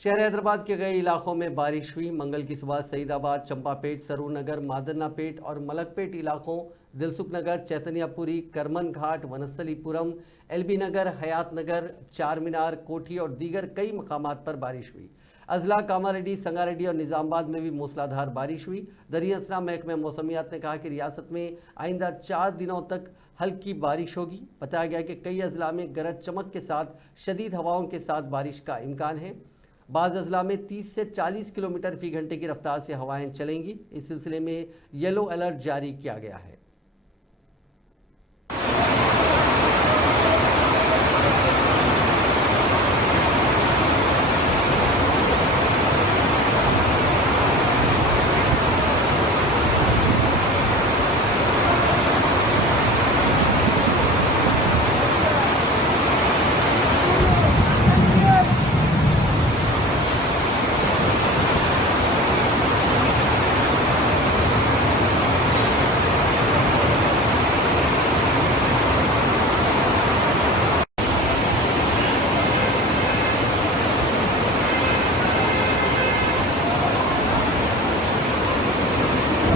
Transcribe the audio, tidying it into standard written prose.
शहर हैदराबाद के कई इलाकों में बारिश हुई। मंगल की सुबह सईदाबाद, चंपापेट, सरूर नगर, मादन्नापेट और मलकपेट इलाकों, दिलसुख नगर, चैतन्यपुरी, करमन घाट, वनस्थलीपुरम, एलबी नगर, हयात नगर, चार मीनार, कोठी और दीगर कई मकामात पर बारिश हुई। अजला, कामारेड्डी, संगारेड्डी और निजामाबाद में भी मूसलाधार बारिश हुई। दरियासना महकमा मौसमियात ने कहा कि रियासत में आइंदा 4 दिनों तक हल्की बारिश होगी। बताया गया कि कई अजला में गरज चमक के साथ शदीद हवाओं के साथ बारिश का इम्कान है। बाज़ अजला में 30 से 40 किलोमीटर फी घंटे की रफ्तार से हवाएं चलेंगी। इस सिलसिले में येलो अलर्ट जारी किया गया है।